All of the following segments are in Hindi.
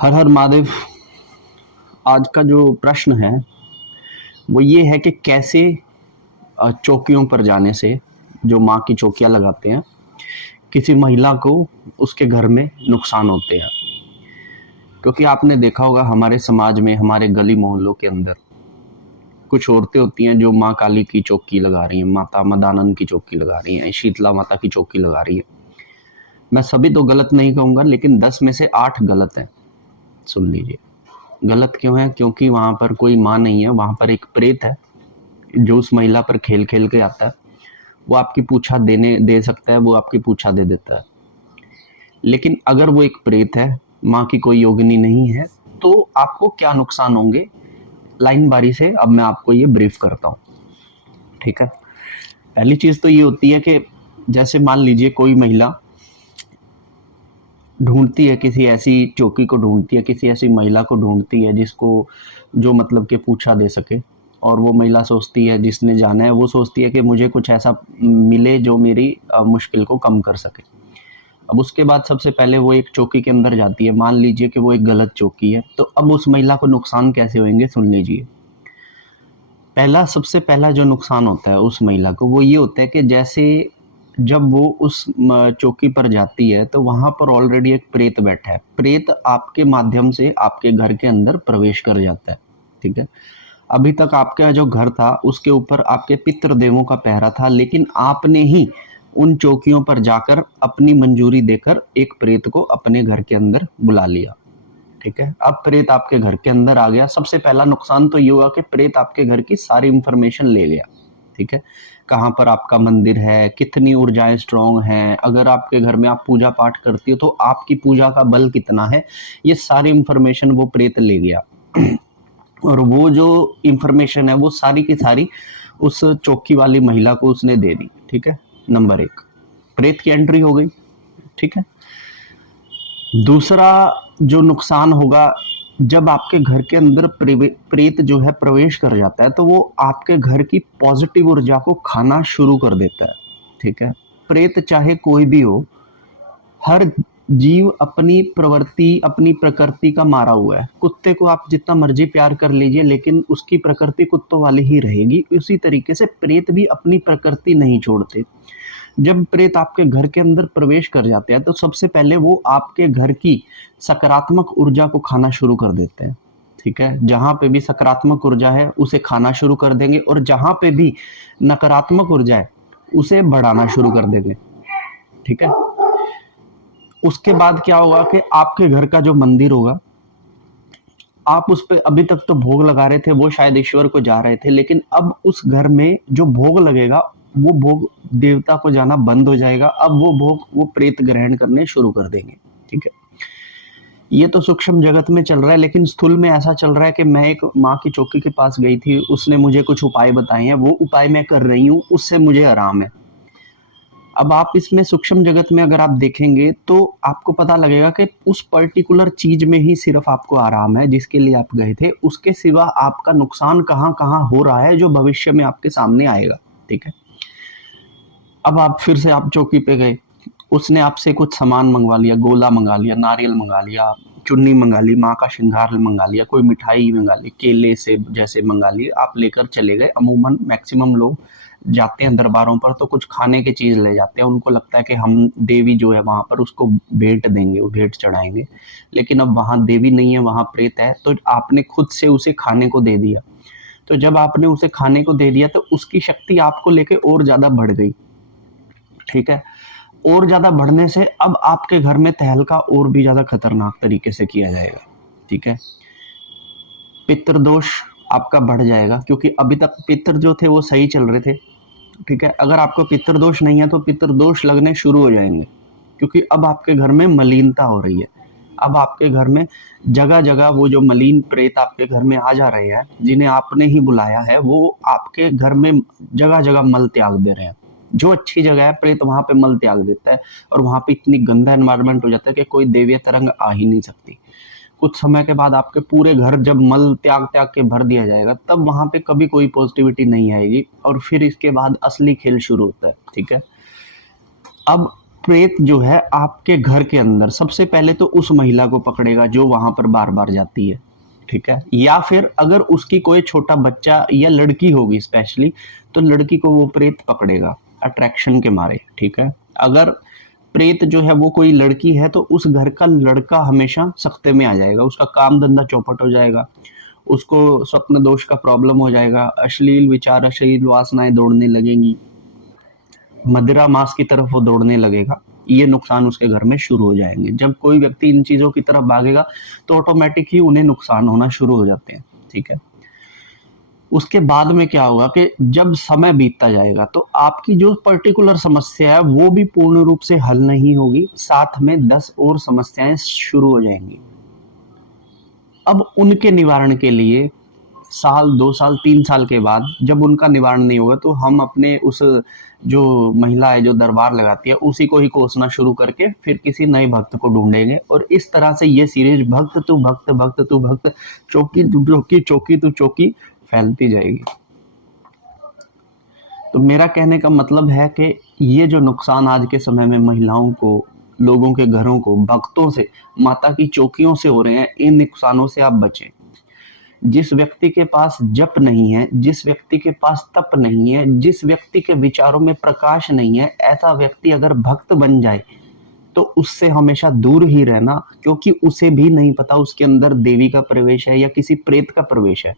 हर हर महादेव। आज का जो प्रश्न है वो ये है कि कैसे चौकियों पर जाने से, जो माँ की चौकियाँ लगाते हैं, किसी महिला को उसके घर में नुकसान होते हैं। क्योंकि आपने देखा होगा हमारे समाज में, हमारे गली मोहल्लों के अंदर कुछ औरतें होती हैं जो माँ काली की चौकी लगा रही हैं, माता मदानंद की चौकी लगा रही हैं, शीतला माता की चौकी लगा रही है। मैं सभी तो गलत नहीं कहूँगा, लेकिन 10 में से 8 गलत हैं। सुन लीजिए, गलत क्यों है? क्योंकि वहां पर कोई माँ नहीं है, वहां पर एक प्रेत है जो उस महिला पर खेल खेल के आता है। वो आपकी पूछा दे सकता है, वो आपकी पूछा दे देता है। लेकिन अगर वो एक प्रेत है, माँ की कोई योगिनी नहीं है, तो आपको क्या नुकसान होंगे, लाइन बारी से अब मैं आपको ये ब्रीफ करता हूँ। ठीक है, पहली चीज तो ये होती है कि जैसे मान लीजिए कोई महिला ढूंढती है, किसी ऐसी चौकी को ढूंढती है, किसी ऐसी महिला को ढूंढती है जिसको, जो मतलब कि पूछा दे सके। और वो महिला सोचती है, जिसने जाना है वो सोचती है कि मुझे कुछ ऐसा मिले जो मेरी मुश्किल को कम कर सके। अब उसके बाद सबसे पहले वो एक चौकी के अंदर जाती है। मान लीजिए कि वो एक गलत चौकी है, तो अब उस महिला को नुकसान कैसे होंगे, सुन लीजिए। सबसे पहला जो नुकसान होता है उस महिला को, वो ये होता है कि जैसे जब वो उस चौकी पर जाती है तो वहां पर ऑलरेडी एक प्रेत बैठा है। प्रेत आपके माध्यम से आपके घर के अंदर प्रवेश कर जाता है। ठीक है, अभी तक आपका जो घर था उसके ऊपर आपके पितृदेवों का पहरा था, लेकिन आपने ही उन चौकियों पर जाकर अपनी मंजूरी देकर एक प्रेत को अपने घर के अंदर बुला लिया। ठीक है, अब प्रेत आपके घर के अंदर आ गया। सबसे पहला नुकसान तो ये हुआ कि प्रेत आपके घर की सारी इंफॉर्मेशन ले गया। ठीक है, कहाँ पर आपका मंदिर है, कितनी ऊर्जाएं स्ट्रांग हैं, अगर आपके घर में आप पूजा पाठ करती हो तो आपकी पूजा का बल कितना है, ये सारी इंफॉर्मेशन वो प्रेत ले गया। और वो जो इंफॉर्मेशन है वो सारी की सारी उस चौकी वाली महिला को उसने दे दी। ठीक है, नंबर 1, प्रेत की एंट्री हो गई। ठीक है, दूसरा जो नुकसान होगा, जब आपके घर के अंदर प्रेत जो है प्रवेश कर जाता है तो वो आपके घर की पॉजिटिव ऊर्जा को खाना शुरू कर देता है। ठीक है, प्रेत चाहे कोई भी हो, हर जीव अपनी प्रवृत्ति, अपनी प्रकृति का मारा हुआ है। कुत्ते को आप जितना मर्जी प्यार कर लीजिए, लेकिन उसकी प्रकृति कुत्तों वाली ही रहेगी। उसी तरीके से प्रेत भी अपनी प्रकृति नहीं छोड़ते। जब प्रेत आपके घर के अंदर प्रवेश कर जाते हैं तो सबसे पहले वो आपके घर की सकारात्मक ऊर्जा को खाना शुरू कर देते हैं। ठीक है, जहां पे भी सकारात्मक ऊर्जा है उसे खाना शुरू कर देंगे, और जहां पे भी नकारात्मक ऊर्जा है उसे बढ़ाना शुरू कर देंगे। ठीक है, उसके बाद क्या होगा कि आपके घर का जो मंदिर होगा, आप उस पे अभी तक तो भोग लगा रहे थे, वो शायद ईश्वर को जा रहे थे, लेकिन अब उस घर में जो भोग लगेगा वो भोग देवता को जाना बंद हो जाएगा। अब वो भोग वो प्रेत ग्रहण करने शुरू कर देंगे। ठीक है, ये तो सूक्ष्म जगत में चल रहा है, लेकिन स्थूल में ऐसा चल रहा है कि मैं एक माँ की चौकी के पास गई थी, उसने मुझे कुछ उपाय बताए हैं, वो उपाय मैं कर रही हूँ, उससे मुझे आराम है। अब आप इसमें सूक्ष्म जगत में अगर आप देखेंगे तो आपको पता लगेगा कि उस पर्टिकुलर चीज में ही सिर्फ आपको आराम है जिसके लिए आप गए थे। उसके सिवा आपका नुकसान कहाँ कहाँ हो रहा है जो भविष्य में आपके सामने आएगा। ठीक है, अब आप फिर से आप चौकी पे गए, उसने आपसे कुछ सामान मंगवा लिया, गोला मंगा लिया, नारियल मंगा लिया, चुन्नी मंगा ली, माँ का श्रृंगार मंगा लिया, कोई मिठाई मंगा ली, केले से जैसे मंगा लिए, आप लेकर चले गए। अमूमन मैक्सिमम लोग जाते हैं दरबारों पर तो कुछ खाने की चीज ले जाते हैं, उनको लगता है कि हम देवी जो है वहां पर उसको भेंट देंगे, वो भेंट चढ़ाएंगे। लेकिन अब वहां देवी नहीं है, वहां प्रेत है, तो आपने खुद से उसे खाने को दे दिया। तो जब आपने उसे खाने को दे दिया तो उसकी शक्ति आपको लेके और ज्यादा बढ़ गई। ठीक है, और ज्यादा बढ़ने से अब आपके घर में तहलका और भी ज्यादा खतरनाक तरीके से किया जाएगा। ठीक है, पितृदोष आपका बढ़ जाएगा, क्योंकि अभी तक पितृ जो थे वो सही चल रहे थे। ठीक है, अगर आपको पितृदोष नहीं है तो पितृदोष लगने शुरू हो जाएंगे, क्योंकि अब आपके घर में मलिनता हो रही है। अब आपके घर में जगह जगह वो जो मलिन प्रेत आपके घर में आ जा रहे हैं, जिन्हें आपने ही बुलाया है, वो आपके घर में जगह जगह मल त्याग दे रहे हैं। जो अच्छी जगह है प्रेत वहां पे मल त्याग देता है, और वहां पे इतनी गंदा एनवायरनमेंट हो जाता है कि कोई देवीय तरंग आ ही नहीं सकती। कुछ समय के बाद आपके पूरे घर जब मल त्याग त्याग के भर दिया जाएगा, तब वहां पे कभी कोई पॉजिटिविटी नहीं आएगी, और फिर इसके बाद असली खेल शुरू होता है। ठीक है, अब प्रेत जो है आपके घर के अंदर सबसे पहले तो उस महिला को पकड़ेगा जो वहां पर बार बार जाती है, ठीक है, या फिर अगर उसकी कोई छोटा बच्चा या लड़की होगी स्पेशली, तो लड़की को वो प्रेत पकड़ेगा अट्रैक्शन के मारे, ठीक है। अगर प्रेत जो है वो कोई लड़की है तो उस घर का लड़का हमेशा सख्ते में आ जाएगा, उसका काम धंधा चौपट हो जाएगा, उसको स्वप्न दोष का प्रॉब्लम हो जाएगा, अश्लील विचार अश्लील वासनाएं दौड़ने लगेंगी, मदिरा मांस की तरफ वो दौड़ने लगेगा, ये नुकसान उसके घर में शुरू हो जाएंगे। जब कोई व्यक्ति इन चीजों की तरफ भागेगा तो ऑटोमेटिक ही उन्हें नुकसान होना शुरू हो जाते हैं, ठीक है। उसके बाद में क्या होगा कि जब समय बीतता जाएगा तो आपकी जो पर्टिकुलर समस्या है वो भी पूर्ण रूप से हल नहीं होगी, साथ में 10 और समस्याएं शुरू हो जाएंगी। अब उनके निवारण के लिए साल 2 साल 3 साल के बाद जब उनका निवारण नहीं होगा तो हम अपने उस जो महिला है जो दरबार लगाती है उसी को ही कोसना शुरू करके फिर किसी नए भक्त को ढूंढेंगे, और इस तरह से ये सीरीज भक्त तू भक्त भक्त तू भक्त चौकी तू चौकी चौकी तू चौकी फैलती जाएगी। तो मेरा कहने का मतलब है कि ये जो नुकसान आज के समय में महिलाओं को, लोगों के घरों को, भक्तों से, माता की चौकियों से हो रहे हैं, इन नुकसानों से आप बचें। जिस व्यक्ति के पास जप नहीं है, जिस व्यक्ति के पास तप नहीं है, जिस व्यक्ति के विचारों में प्रकाश नहीं है, ऐसा व्यक्ति अगर भक्त बन जाए तो उससे हमेशा दूर ही रहना, क्योंकि उसे भी नहीं पता उसके अंदर देवी का प्रवेश है या किसी प्रेत का प्रवेश है।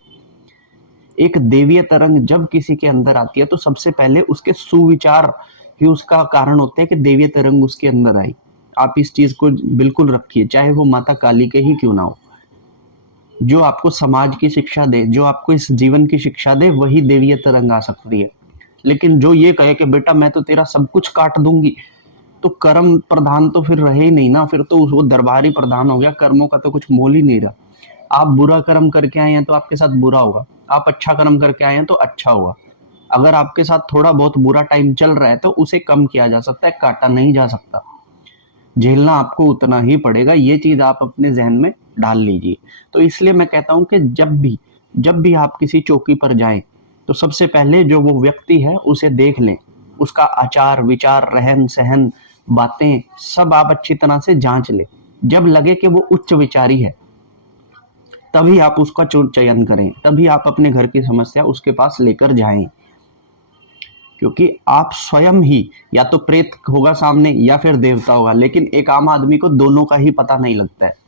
एक देवीय तरंग जब किसी के अंदर आती है तो सबसे पहले उसके सुविचार ही उसका कारण होते हैं कि देवीय तरंग उसके अंदर आई। आप इस चीज को बिल्कुल रखिए, चाहे वो माता काली के ही क्यों ना हो। जो आपको समाज की शिक्षा दे, जो आपको इस जीवन की शिक्षा दे, वही देवीय तरंग आ सकती है। लेकिन जो ये कहे कि बेटा मैं तो तेरा सब कुछ काट दूंगी, तो कर्म प्रधान तो फिर रहे ही नहीं ना, फिर तो वो दरबारी प्रधान हो गया, कर्मों का तो कुछ मोल ही नहीं रहा। आप बुरा कर्म करके आए हैं तो आपके साथ बुरा होगा, आप अच्छा कर्म करके आए हैं तो अच्छा होगा। अगर आपके साथ थोड़ा बहुत बुरा टाइम चल रहा है तो उसे कम किया जा सकता है, काटा नहीं जा सकता। झेलना आपको उतना ही पड़ेगा, ये चीज आप अपने जहन में डाल लीजिए। तो इसलिए मैं कहता हूं कि जब भी आप किसी चौकी पर जाएं तो सबसे पहले जो वो व्यक्ति है उसे देख लें, उसका आचार विचार रहन सहन बातें सब आप अच्छी तरह से जांच लें। जब लगे कि वो उच्च विचारी है तभी आप उसका चयन करें, तभी आप अपने घर की समस्या उसके पास लेकर जाएं, क्योंकि आप स्वयं ही या तो प्रेत होगा सामने या फिर देवता होगा, लेकिन एक आम आदमी को दोनों का ही पता नहीं लगता है।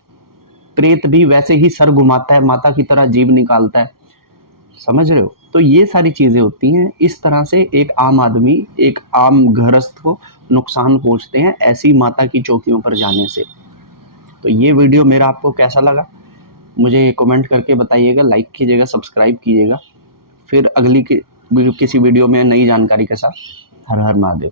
प्रेत भी वैसे ही सर घुमाता है, माता की तरह जीभ निकालता है, समझ रहे हो। तो ये सारी चीजें होती हैं, इस तरह से एक आम आदमी, एक आम गृहस्थ को नुकसान पहुंचते हैं ऐसी माता की चौकियों पर जाने से। तो ये वीडियो मेरा आपको कैसा लगा मुझे कमेंट करके बताइएगा, लाइक कीजिएगा, सब्सक्राइब कीजिएगा। फिर अगली किसी वीडियो में नई जानकारी के साथ। हर हर महादेव।